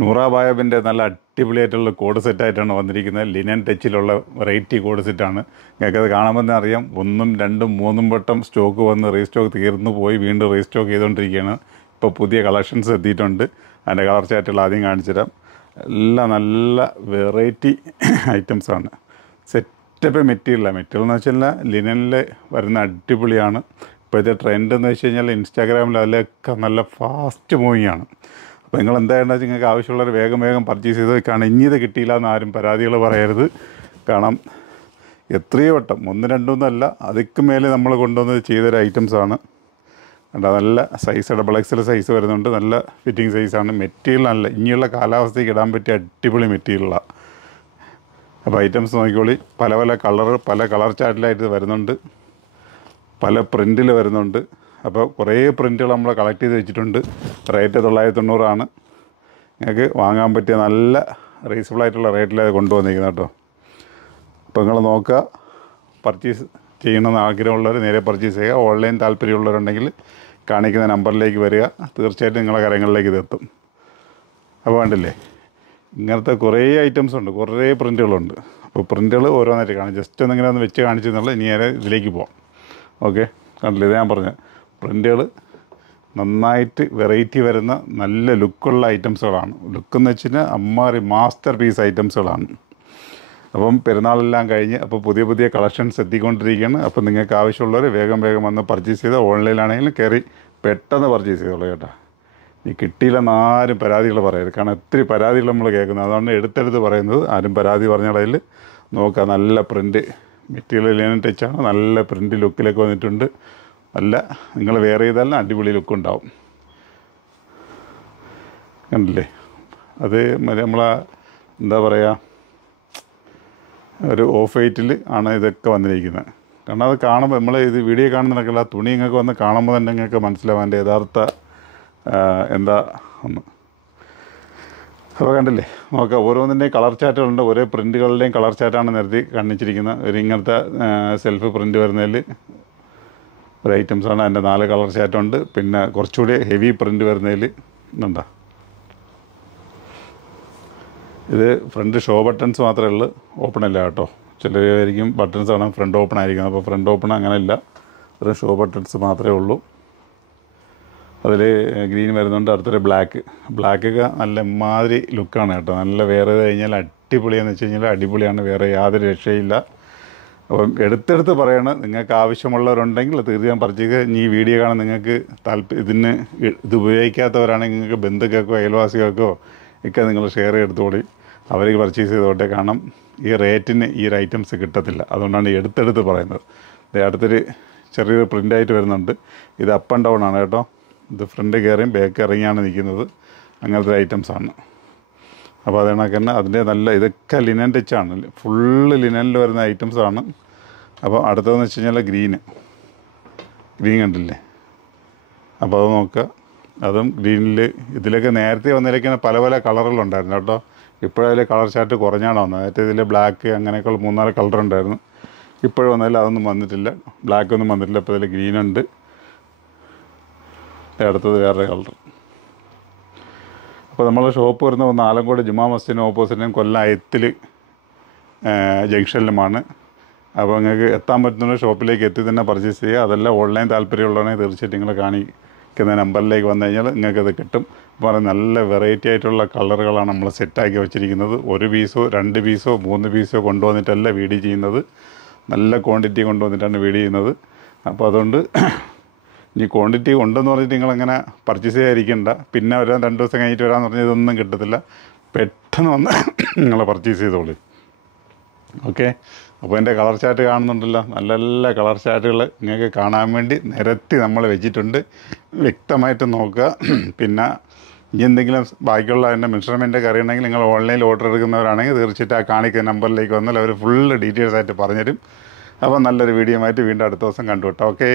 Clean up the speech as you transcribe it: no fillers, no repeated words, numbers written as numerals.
നൂറ ബായബിൻ്റെ നല്ല അടിപൊളിയായിട്ടുള്ള കോഡ് സെറ്റായിട്ടാണ് വന്നിരിക്കുന്നത്. ലിനൻ ടച്ചിലുള്ള വെറൈറ്റി കോഡ് സെറ്റാണ്. നിങ്ങൾക്കത് കാണുമ്പോൾ തന്നെ അറിയാം. 1, 2, 3 വട്ടം സ്റ്റോക്ക് വന്ന് റീസ്റ്റോക്ക് തീർന്നു പോയി വീണ്ടും റീസ്റ്റോക്ക് ചെയ്തുകൊണ്ടിരിക്കുകയാണ്. ഇപ്പോൾ പുതിയ കളക്ഷൻസ് എത്തിയിട്ടുണ്ട്. അതിൻ്റെ കളർ ചാറ്റുകൾ ആദ്യം കാണിച്ചു തരാം. എല്ലാം നല്ല വെറൈറ്റി ഐറ്റംസാണ്. സെറ്റപ്പ് മെറ്റീരിയൽ എന്ന് വെച്ചാൽ ലിനനിൽ വരുന്ന അടിപൊളിയാണ്. ഇപ്പോഴത്തെ ട്രെൻഡ് എന്ന് വെച്ച് കഴിഞ്ഞാൽ ഇൻസ്റ്റാഗ്രാമിൽ അതിലൊക്കെ നല്ല ഫാസ്റ്റ് മൂവിങ് ആണ്. അപ്പോൾ നിങ്ങൾ എന്താണെന്ന് വെച്ചാൽ നിങ്ങൾക്ക് ആവശ്യമുള്ളവർ വേഗം പർച്ചേസ് ചെയ്ത് കാരണം ഇനി ഇത് കിട്ടിയില്ല എന്ന് ആരും പരാതികൾ പറയരുത്. കാരണം എത്രയോ വട്ടം 1, 2 ഒന്നല്ല അതിക്ക് മേലെ നമ്മൾ കൊണ്ടുവന്ന് ചെയ്തൊരു ഐറ്റംസാണ്. കണ്ടോ, നല്ല സൈസ് XXL സൈസ് വരുന്നുണ്ട്. നല്ല ഫിറ്റിംഗ് സൈസാണ്. മെറ്റീരിയൽ നല്ല ഇനിയുള്ള കാലാവസ്ഥയ്ക്ക് ഇടാൻ പറ്റിയ അടിപൊളി മെറ്റീരിയലാണ്. അപ്പോൾ ഐറ്റംസ് നോക്കിക്കോളി. പല കളർ ചാർട്ടിലായിട്ട് വരുന്നുണ്ട്. പല പ്രിൻറ്റിൽ വരുന്നുണ്ട്. അപ്പോൾ കുറേ പ്രിൻറ്റുകൾ നമ്മൾ കളക്ട് ചെയ്ത് വെച്ചിട്ടുണ്ട്. റേറ്റ് 990 ആണ്. നിങ്ങൾക്ക് വാങ്ങാൻ പറ്റിയ നല്ല റീസണബിളായിട്ടുള്ള റേറ്റിലാണ് കൊണ്ടുവന്നിരിക്കുന്നത് കേട്ടോ. അപ്പോൾ നിങ്ങൾ നോക്കുക, പർച്ചേസ് ചെയ്യണമെന്ന് ആഗ്രഹമുള്ളവർ നേരെ പർച്ചേസ് ചെയ്യുക. ഓൺലൈൻ താല്പര്യമുള്ളവരുണ്ടെങ്കിൽ കാണിക്കുന്ന നമ്പറിലേക്ക് വരിക. തീർച്ചയായിട്ടും നിങ്ങളുടെ കാര്യങ്ങളിലേക്ക് ഇതെത്തും. അപ്പോൾ വേണ്ടില്ലേ, ഇങ്ങനത്തെ കുറേ ഐറ്റംസ് ഉണ്ട്, കുറേ പ്രിൻറ്റുകളുണ്ട്. അപ്പോൾ പ്രിൻറ്റുകൾ ഓരോന്നായിട്ട് കാണും. ജസ്റ്റ് ഒന്നിങ്ങനെ ഒന്ന് വെച്ച് കാണിച്ചെന്നുള്ള ഇനി നേരെ ഇതിലേക്ക് പോകാം. ഓക്കെ, കണ്ടില്ല, ഇത് ഞാൻ പറഞ്ഞ പ്രിൻറ്റുകൾ നന്നായിട്ട് വെറൈറ്റി വരുന്ന നല്ല ലുക്കുള്ള ഐറ്റംസുകളാണ്. ലുക്കെന്ന് വെച്ച് കഴിഞ്ഞാൽ അമ്മാരി മാസ്റ്റർ പീസ് ഐറ്റംസുകളാണ്. അപ്പം പെരുന്നാളെല്ലാം കഴിഞ്ഞ് അപ്പോൾ പുതിയ കളക്ഷൻസ് എത്തിക്കൊണ്ടിരിക്കുകയാണ്. അപ്പോൾ നിങ്ങൾക്ക് ആവശ്യമുള്ളവർ വേഗം വന്ന് പർച്ചേസ് ചെയ്ത് ഓൺലൈനിലാണെങ്കിലും കയറി പെട്ടെന്ന് പർച്ചേസ് ചെയ്തോളൂ കേട്ടോ. ഈ കിട്ടിയില്ലെന്ന് ആരും പരാതികൾ പറയരുത്. കാരണം ഒത്തിരി പരാതികൾ നമ്മൾ കേൾക്കുന്നത്. അതുകൊണ്ട് എടുത്തെടുത്ത് പറയുന്നത്. ആരും പരാതി പറഞ്ഞാൽ നോക്കുക. നല്ല പ്രിൻറ്റ് മെറ്റീരിയൽ ലിനൻ ടച്ചാണ്. നല്ല പ്രിൻറ്റ് ലുക്കിലേക്ക് വന്നിട്ടുണ്ട്. നല്ല നിങ്ങൾ വെയർ ചെയ്താലും അടിപൊളി ലുക്ക് ഉണ്ടാവും. കണ്ടില്ലേ, അത് നമ്മളെ എന്താ പറയുക, ഒരു ഓഫ് വൈറ്റിൽ ആണ് ഇതൊക്കെ വന്നിരിക്കുന്നത്. കാരണം അത് കാണുമ്പോൾ നമ്മൾ ഇത് വീഡിയോ കാണുന്നതിനൊക്കെയുള്ള തുണി നിങ്ങൾക്ക് വന്ന് കാണുമ്പോൾ തന്നെ നിങ്ങൾക്ക് മനസ്സിലാവും അതിൻ്റെ യഥാർത്ഥ എന്താ ഒന്ന്. അപ്പോൾ കണ്ടില്ലേ, നോക്കാം. ഓരോന്നിൻ്റെയും കളർ ചാറ്റുകളുണ്ട്. ഓരോ പ്രിൻറ്റുകളുടെയും കളർ ചാറ്റാണ് നിരത്തി കാണിച്ചിരിക്കുന്നത്. ഒരു ഇങ്ങനത്തെ സെൽഫ് പ്രിൻറ്റ് വരുന്നതിൽ ഒരു ഐറ്റംസാണ്. അതിൻ്റെ 4 കളർ ചാറ്റുണ്ട്. പിന്നെ കുറച്ചുകൂടി ഹെവി പ്രിൻറ്റ് വരുന്നതിൽ ഇതുണ്ടോ, ഇത് ഫ്രണ്ട് ഷോ ബട്ടൺസ് മാത്രമേ ഉള്ളൂ, ഓപ്പൺ അല്ല കേട്ടോ. ചിലരായിരിക്കും ബട്ടൺസ് ആണ് ഫ്രണ്ട് ഓപ്പൺ ആയിരിക്കുന്നത്. അപ്പോൾ ഫ്രണ്ട് ഓപ്പൺ അങ്ങനെയല്ല, ഒരു ഷോ ബട്ടൺസ് മാത്രമേ ഉള്ളൂ. അതിൽ ഗ്രീൻ വരുന്നുണ്ട്. അടുത്തൊരു ബ്ലാക്കൊക്കെ നല്ല മാതിരി ലുക്കാണ് കേട്ടോ. നല്ല വേറെ കഴിഞ്ഞാൽ അടിപൊളിയാണെന്ന് വെച്ച് കഴിഞ്ഞാൽ അടിപൊളിയാണ്. വേറെ യാതൊരു രക്ഷയില്ല. അപ്പം എടുത്തെടുത്ത് പറയണം. നിങ്ങൾക്ക് ആവശ്യമുള്ളവരുണ്ടെങ്കിൽ തീർച്ചയായും പർച്ചേസ്. ഈ വീഡിയോ കാണാൻ നിങ്ങൾക്ക് ഇത് ഉപയോഗിക്കാത്തവരാണെങ്കിൽ നിങ്ങൾക്ക് ബന്ധുക്കൾക്കോ അയൽവാസികൾക്കോ ഒക്കെ നിങ്ങൾ ഷെയർ ചെയ്തെടുത്തോളി. അവർക്ക് പർച്ചേസ് ചെയ്തോട്ടെ. കാരണം ഈ റേറ്റിന് ഈ ഒരു ഐറ്റംസ് കിട്ടത്തില്ല. അതുകൊണ്ടാണ് എടുത്തെടുത്ത് പറയുന്നത്. അടുത്തൊരു ചെറിയൊരു പ്രിൻ്റായിട്ട് വരുന്നുണ്ട്. ഇത് അപ്പ് ആൻഡ് ഡൗൺ ആണ് കേട്ടോ. ഇത് ഫ്രണ്ട് കയറിയും ബാക്ക് ഇറങ്ങിയാണ് നിൽക്കുന്നത്. അങ്ങനത്തെ ഐറ്റംസാണ്. അപ്പോൾ അത് കണക്ക് തന്നെ അതിൻ്റെ നല്ല ഇതൊക്കെ ലിനൻ ടച്ചാണ്. ഫുള്ള് ലിനനിൽ വരുന്ന ഐറ്റംസാണ്. അപ്പോൾ അടുത്തതെന്ന് വെച്ച് കഴിഞ്ഞാൽ ഗ്രീൻ കണ്ടില്ലേ. അപ്പോൾ അത് നോക്കുക. അതും ഗ്രീനിൽ ഇതിലൊക്കെ നേരത്തെ വന്നതിലേക്കാണ് പല കളറുകളുണ്ടായിരുന്നു കേട്ടോ. ഇപ്പോഴതിൽ കളർ ചാർട്ട് കുറഞ്ഞാണ് വന്നത്. നേരത്തെ ഇതിൽ ബ്ലാക്ക് അങ്ങനെയൊക്കെയുള്ള 3-4 കളർ ഉണ്ടായിരുന്നു. ഇപ്പോഴും വന്നതിൽ അതൊന്നും വന്നിട്ടില്ല, ബ്ലാക്കൊന്നും വന്നിട്ടില്ല. ഇപ്പോൾ ഇതിൽ ഗ്രീനുണ്ട്. അടുത്തത് വേറെ കളർ. അപ്പോൾ നമ്മൾ ഷോപ്പ് വരുന്നത് ആലങ്കോട് ജുമാ മസ്ജിദിന് ഓപ്പോസിറ്റും കൊല്ലം അയത്തിൽ ജംഗ്ഷനിലുമാണ്. അപ്പോൾ നിങ്ങൾക്ക് എത്താൻ പറ്റുന്ന ഷോപ്പിലേക്ക് എത്തി തന്നെ പർച്ചേസ് ചെയ്യുക. അതെല്ലാം ഓൺലൈൻ താല്പര്യമുള്ളതാണെങ്കിൽ തീർച്ചയായിട്ടും നിങ്ങൾ കാണിക്കുന്ന നമ്പറിലേക്ക് വന്നു കഴിഞ്ഞാൽ നിങ്ങൾക്കത് കിട്ടും. അപ്പോൾ നല്ല വെറൈറ്റി ആയിട്ടുള്ള കളറുകളാണ് നമ്മൾ സെറ്റാക്കി വെച്ചിരിക്കുന്നത്. 1 പീസോ 2 പീസോ 3 പീസോ കൊണ്ടുവന്നിട്ടല്ല വീഡിയോ ചെയ്യുന്നത്. നല്ല ക്വാണ്ടിറ്റി കൊണ്ടുവന്നിട്ടാണ് വീഡിയോ ചെയ്യുന്നത്. അപ്പോൾ അതുകൊണ്ട് ഇനി ക്വാണ്ടിറ്റി ഉണ്ടെന്ന് പറഞ്ഞിട്ട് നിങ്ങളങ്ങനെ പർച്ചേസ് ചെയ്യാതിരിക്കേണ്ട. പിന്നെ 2 ദിവസം കഴിഞ്ഞിട്ട് വരാമെന്ന് പറഞ്ഞാൽ ഇതൊന്നും കിട്ടത്തില്ല. പെട്ടെന്ന് വന്ന് നിങ്ങൾ പർച്ചേസ് ചെയ്തോളൂ. ഓക്കെ, അപ്പോൾ എൻ്റെ കളർ ചാർട്ട് കാണുന്നുണ്ടല്ലോ. നല്ല കളർ ചാർട്ടുകൾ നിങ്ങൾക്ക് കാണാൻ വേണ്ടി നിരത്തി നമ്മൾ വെച്ചിട്ടുണ്ട്. വ്യക്തമായിട്ട് നോക്കുക. പിന്നെ ഇനി എന്തെങ്കിലും ബാക്കിയുള്ള അതിൻ്റെ മെഷർമെൻറ്റൊക്കെ അറിയണമെങ്കിൽ നിങ്ങൾ ഓൺലൈനിൽ ഓർഡർ എടുക്കുന്നവരാണെങ്കിൽ തീർച്ചയായിട്ടും ആ കാണിക്കുന്ന നമ്പറിലേക്ക് വന്നാൽ അവർ ഫുള്ള് ഡീറ്റെയിൽസ് ആയിട്ട് പറഞ്ഞുതരും. അപ്പോൾ നല്ലൊരു വീഡിയോ ആയിട്ട് വീണ്ടും അടുത്ത ദിവസം കണ്ടുവിട്ടോ. ഓക്കെ.